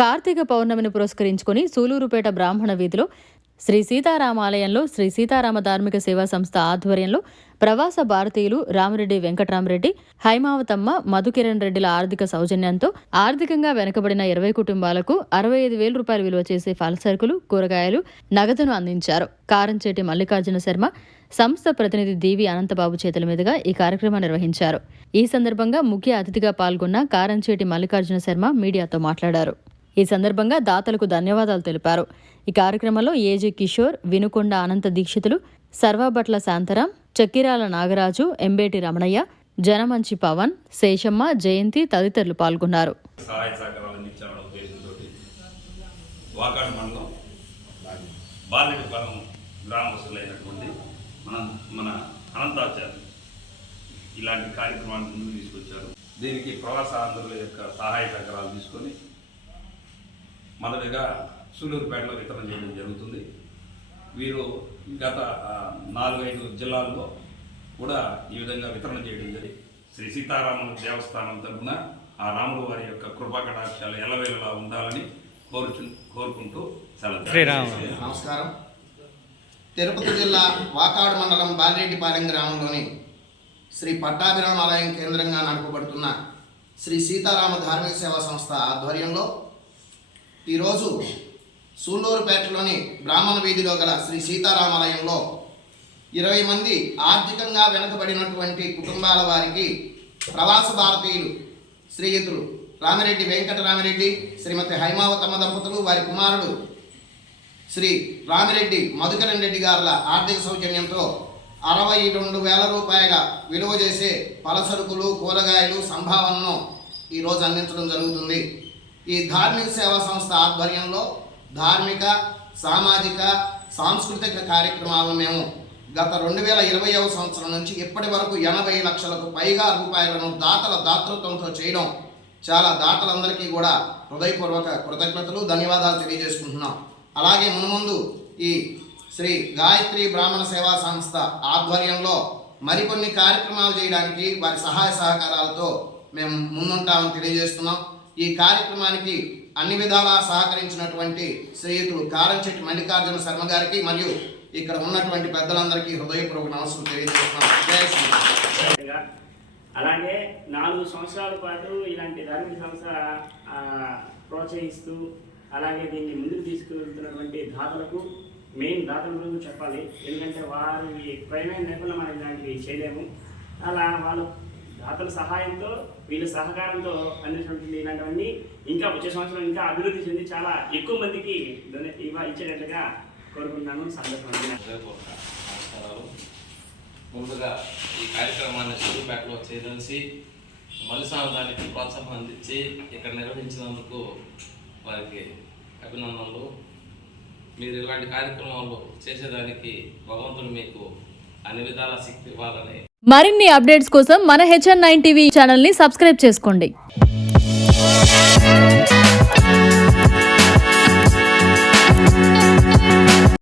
కార్తీక పౌర్ణమిని పురస్కరించుకుని సూలూరుపేట బ్రాహ్మణ వీధిలో శ్రీ సీతారామాలయంలో శ్రీ సీతారామ ధార్మిక సేవా సంస్థ ఆధ్వర్యంలో ప్రవాస భారతీయులు రామిరెడ్డి వెంకట్రామరెడ్డి, హైమావతమ్మ, మధుకిరణ్ రెడ్డిల ఆర్థిక సౌజన్యంతో ఆర్థికంగా వెనుకబడిన 20 కుటుంబాలకు 65,000 రూపాయలు విలువ చేసే ఫలసరుకులు, కూరగాయలు, నగదును అందించారు. కారంచేటి మల్లికార్జున శర్మ, సంస్థ ప్రతినిధి దీవి అనంతబాబు చేతుల మీదుగా ఈ కార్యక్రమం నిర్వహించారు. ఈ సందర్భంగా ముఖ్య అతిథిగా పాల్గొన్న కారంచేటి మల్లికార్జున శర్మ మీడియాతో మాట్లాడారు. ఈ సందర్భంగా దాతలకు ధన్యవాదాలు తెలిపారు. ఈ కార్యక్రమంలో ఏజే కిషోర్, వినుకొండ అనంత దీక్షితులు, సర్వాబట్ల శాంతరాం, చక్కిరాల నాగరాజు, ఎంబేటి రమణయ్య, జనమంచి పవన్, శేషమ్మ, జయంతి తదితరులు పాల్గొన్నారు. ఇలాంటి కార్యక్రమాన్ని ముందుకు తీసుకొచ్చారు. దీనికి ప్రవాసాంధ్రుల యొక్క సహాయ సహకారాలు తీసుకొని మొదటిగా సూలూరుపేటలో వితరణ చేయడం జరుగుతుంది. వీరు గత 4-5 జిల్లాల్లో కూడా ఈ విధంగా వితరణ చేయడం జరిగింది. శ్రీ సీతారాముల దేవస్థానం తరఫున ఆ రాముల వారి యొక్క కృపాకటాక్షాలు ఎల్లవేళలా ఉండాలని కోరుకుంటూ నమస్కారం. తిరుపతి జిల్లా వాకాడు మండలం బాలిరెడ్డిపాలెం గ్రామంలోని శ్రీ పట్టాభిరామాలయం కేంద్రంగా నడపబడుతున్న శ్రీ సీతారామ ధార్మిక సేవా సంస్థ ఆధ్వర్యంలో ఈరోజు సూళ్ళూరుపేటలోని బ్రాహ్మణ వీధిలో గల శ్రీ సీతారామాలయంలో 20 మంది ఆర్థికంగా వెనుకబడినటువంటి కుటుంబాల వారికి ప్రవాస భారతీయులు శ్రీయుతులు రామిరెడ్డి వెంకటరామిరెడ్డి, శ్రీమతి హైమావతమ్మ దంపతులు, వారి కుమారుడు శ్రీ రామిరెడ్డి మధుకరణ్ రెడ్డి గారుల ఆర్థిక సౌజన్యంతో 62,000 రూపాయల విలువ చేసే పలసరుకులు, కూరగాయలు, సంభావనను ఈరోజు అందించడం జరుగుతుంది. ఈ ధార్మిక సేవా సంస్థ ఆధ్వర్యంలో ధార్మిక, సామాజిక, సాంస్కృతిక కార్యక్రమాలను మేము గత 2020వ సంవత్సరం నుంచి ఇప్పటి వరకు 80 లక్షలకు పైగా రూపాయలను దాతల దాతృత్వంతో చేయడం చాలా దాతలందరికీ కూడా హృదయపూర్వక కృతజ్ఞతలు, ధన్యవాదాలు తెలియజేసుకుంటున్నాం. అలాగే మున్ముందు ఈ శ్రీ గాయత్రి బ్రాహ్మణ సేవా సంస్థ ఆధ్వర్యంలో మరికొన్ని కార్యక్రమాలు చేయడానికి వారి సహాయ సహకారాలతో మేము ముందుంటామని తెలియజేస్తున్నాం. ఈ కార్యక్రమానికి అన్ని విధాలా సహకరించినటువంటి శ్రీయుతులు కారంచెట్టి మల్లికార్జున శర్మ గారికి మరియు ఇక్కడ ఉన్నటువంటి పెద్దలందరికీ హృదయపూర్వక నమస్కారం తెలియజేస్తున్నాం. అలాగే 4 సంవత్సరాల పాటు ఇలాంటి ధార్మిక సంస్థ ప్రోత్సహిస్తూ అలాగే దీన్ని ముందుకు తీసుకువెళ్తున్నటువంటి దాతలకు, మెయిన్ దాతల గురించి చెప్పాలి. ఎందుకంటే వారి ప్రేమైన లేకుండా మనం ఇలాంటివి చేయలేము. అలా వాళ్ళు దాతల సహాయంతో, వీళ్ళ సహకారంతో అందించినటువంటి ఇలాంటివన్నీ ఇంకా వచ్చే సంవత్సరం ఇంకా అభివృద్ధి చెంది చాలా ఎక్కువ మందికి ఇచ్చేటట్లుగా కోరుకుంటున్నాను. నమస్కారాలు. ముందుగా ఈ కార్యక్రమాన్ని సూలూరుపేటలో చేసి మలిసాంతానికి ప్రోత్సాహం అందించి ఇక్కడ నిర్వహించినందుకు వారికి అభినందనలు. మీరు ఇలాంటి కార్యక్రమాలు చేసేదానికి భగవంతుడు మీకు అన్ని విధాల శక్తి ఇవ్వాలని. మరిన్ని అప్డేట్స్ కోసం మన HN9 టీవీ ఛానల్ని సబ్స్క్రైబ్ చేసుకోండి.